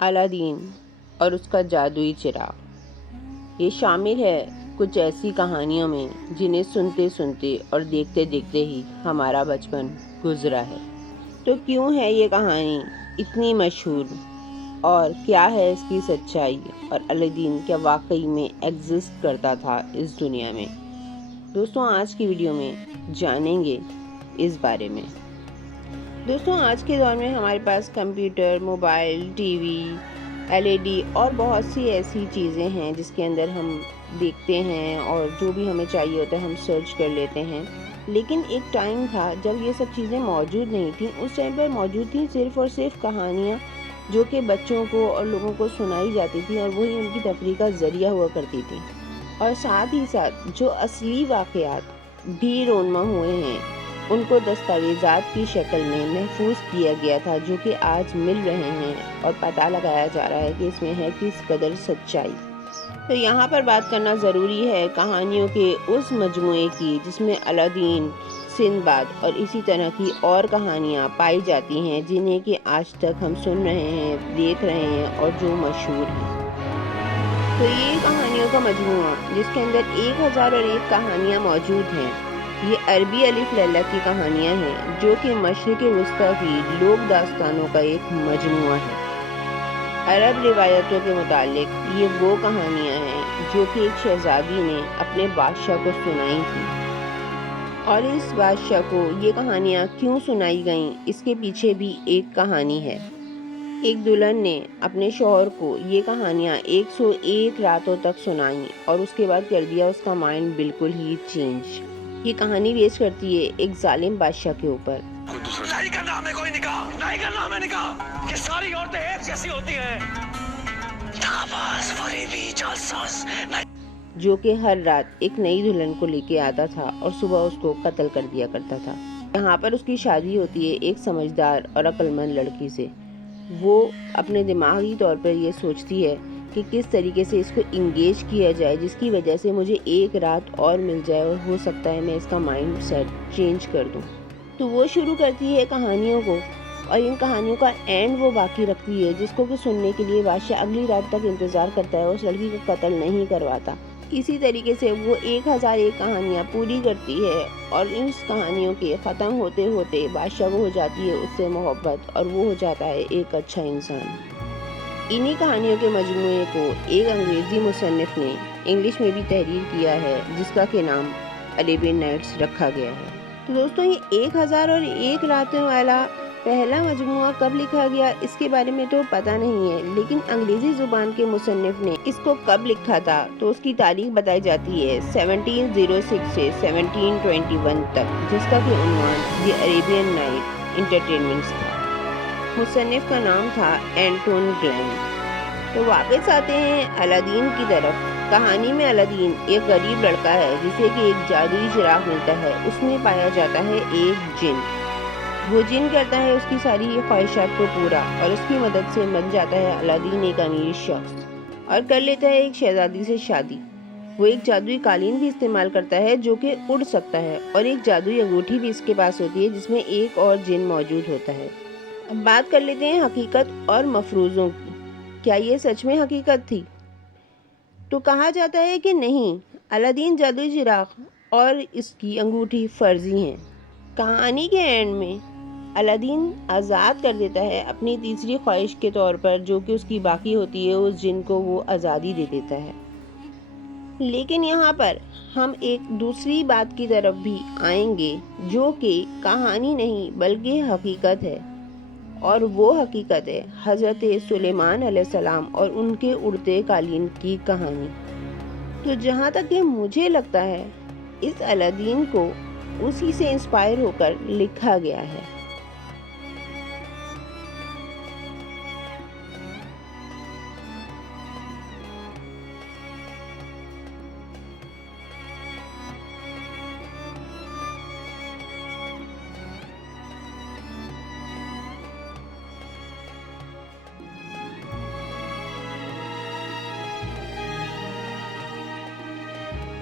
الادین اور اس کا جادوئی چراغ۔ یہ شامل ہے کچھ ایسی کہانیوں میں جنہیں سنتے سنتے اور دیکھتے دیکھتے ہی ہمارا بچپن گزرا ہے۔ تو کیوں ہے یہ کہانی اتنی مشہور اور کیا ہے اس کی سچائی، اور الادین کیا واقعی میں ایگزسٹ کرتا تھا اس دنیا میں؟ دوستوں، آج کی ویڈیو میں جانیں گے اس بارے میں۔ دوستوں، آج کے دور میں ہمارے پاس computer, mobile, TV, LED اور بہت سی ایسی چیزیں ہیں جس کے اندر ہم دیکھتے ہیں اور جو بھی ہمیں چاہیے ہوتا ہے ہم سرچ کر لیتے ہیں۔ لیکن ایک ٹائم تھا جب یہ سب چیزیں موجود نہیں تھیں۔ اس ٹائم پر موجود تھیں صرف اور صرف کہانیاں، جو کہ بچوں کو اور لوگوں کو سنائی جاتی تھی اور وہی ان کی تفریح کا ذریعہ ہوا کرتی تھی۔ اور ساتھ ہی ساتھ جو اصلی واقعات بھی رونما ہوئے ہیں ان کو دستاویزات کی شکل میں محفوظ کیا گیا تھا، جو کہ آج مل رہے ہیں اور پتہ لگایا جا رہا ہے کہ اس میں ہے کس قدر سچائی۔ تو یہاں پر بات کرنا ضروری ہے کہانیوں کے اس مجموعے کی جس میں الادین، سندباد اور اسی طرح کی اور کہانیاں پائی جاتی ہیں، جنہیں کہ آج تک ہم سن رہے ہیں، دیکھ رہے ہیں اور جو مشہور ہیں۔ تو یہ کہانیوں کا مجموعہ جس کے اندر 1001 کہانیاں موجود ہیں، یہ عربی الف لیلا کی کہانیاں ہیں، جو کہ مشرق وسطیٰ کی لوک داستانوں کا ایک مجموعہ ہے۔ عرب روایتوں کے متعلق یہ وہ کہانیاں ہیں جو کہ ایک شہزادی نے اپنے بادشاہ کو سنائی تھی، اور اس بادشاہ کو یہ کہانیاں کیوں سنائی گئیں اس کے پیچھے بھی ایک کہانی ہے۔ ایک دلہن نے اپنے شوہر کو یہ کہانیاں 101 راتوں تک سنائیں اور اس کے بعد کر دیا اس کا مائنڈ بالکل ہی چینج۔ یہ کہانی بیس کرتی ہے ایک ظالم بادشاہ کے اوپر۔ نہیں کرنا ہمیں کوئی نکاح، نہیں کرنا ہمیں نکاح، یہ ساری عورتیں ایک جیسی ہوتی ہیں، دغاباز، فریبی، جاسوس، جو کہ ہر رات ایک نئی دلہن کو لے کے آتا تھا اور صبح اس کو قتل کر دیا کرتا تھا۔ یہاں پر اس کی شادی ہوتی ہے ایک سمجھدار اور عقل مند لڑکی سے۔ وہ اپنے دماغی طور پر یہ سوچتی ہے کہ کس طریقے سے اس کو انگیج کیا جائے جس کی وجہ سے مجھے ایک رات اور مل جائے اور ہو سکتا ہے میں اس کا مائنڈ سیٹ چینج کر دوں۔ تو وہ شروع کرتی ہے کہانیوں کو، اور ان کہانیوں کا اینڈ وہ باقی رکھتی ہے جس کو کہ سننے کے لیے بادشاہ اگلی رات تک انتظار کرتا ہے اور اس لڑکی کا قتل نہیں کرواتا۔ اسی طریقے سے وہ 1001 کہانیاں پوری کرتی ہے، اور اس کہانیوں کے ختم ہوتے ہوتے بادشاہ کو ہو جاتی ہے اس سے محبت اور وہ ہو جاتا ہے ایک اچھا انسان۔ انہی کہانیوں کے مجموعے کو ایک انگریزی مصنف نے انگلش میں بھی تحریر کیا ہے جس کا کہ نام عربین نائٹس رکھا گیا ہے۔ تو دوستوں، یہ 1001 راتوں والا پہلا مجموعہ کب لکھا گیا اس کے بارے میں تو پتہ نہیں ہے، لیکن انگریزی زبان کے مصنف نے اس کو کب لکھا تھا تو اس کی تاریخ بتائی جاتی ہے 1706 سے 1721 تک، جس کا کہ عنوان دی عربین نائٹ انٹرٹینمنٹس تھا۔ مصنف کا نام تھا اینٹون گلین۔ تو واپس آتے ہیں الادین کی طرف۔ کہانی میں الادین ایک غریب لڑکا ہے جسے کہ ایک جادوئی چراغ ملتا ہے۔ اس میں پایا جاتا ہے ایک جن۔ وہ جن کرتا ہے اس کی ساری خواہشات کو پورا، اور اس کی مدد سے بن جاتا ہے الادین ایک امیر شخص اور کر لیتا ہے ایک شہزادی سے شادی۔ وہ ایک جادوئی قالین بھی استعمال کرتا ہے جو کہ اڑ سکتا ہے، اور ایک جادوئی انگوٹھی بھی اس کے پاس ہوتی ہے جس میں ایک اور جن موجود ہوتا ہے۔ اب بات کر لیتے ہیں حقیقت اور مفروضوں کی۔ کیا یہ سچ میں حقیقت تھی؟ تو کہا جاتا ہے کہ نہیں، الادین جادوئی چراغ اور اس کی انگوٹھی فرضی ہیں۔ کہانی کے اینڈ میں الادین آزاد کر دیتا ہے اپنی تیسری خواہش کے طور پر، جو کہ اس کی باقی ہوتی ہے، اس جن کو وہ آزادی دے دیتا ہے۔ لیکن یہاں پر ہم ایک دوسری بات کی طرف بھی آئیں گے جو کہ کہانی نہیں بلکہ حقیقت ہے، اور وہ حقیقت ہے حضرت سلیمان علیہ السلام اور ان کے اڑتے قالین کی کہانی۔ تو جہاں تک کہ مجھے لگتا ہے اس الادین کو اسی سے انسپائر ہو کر لکھا گیا ہے۔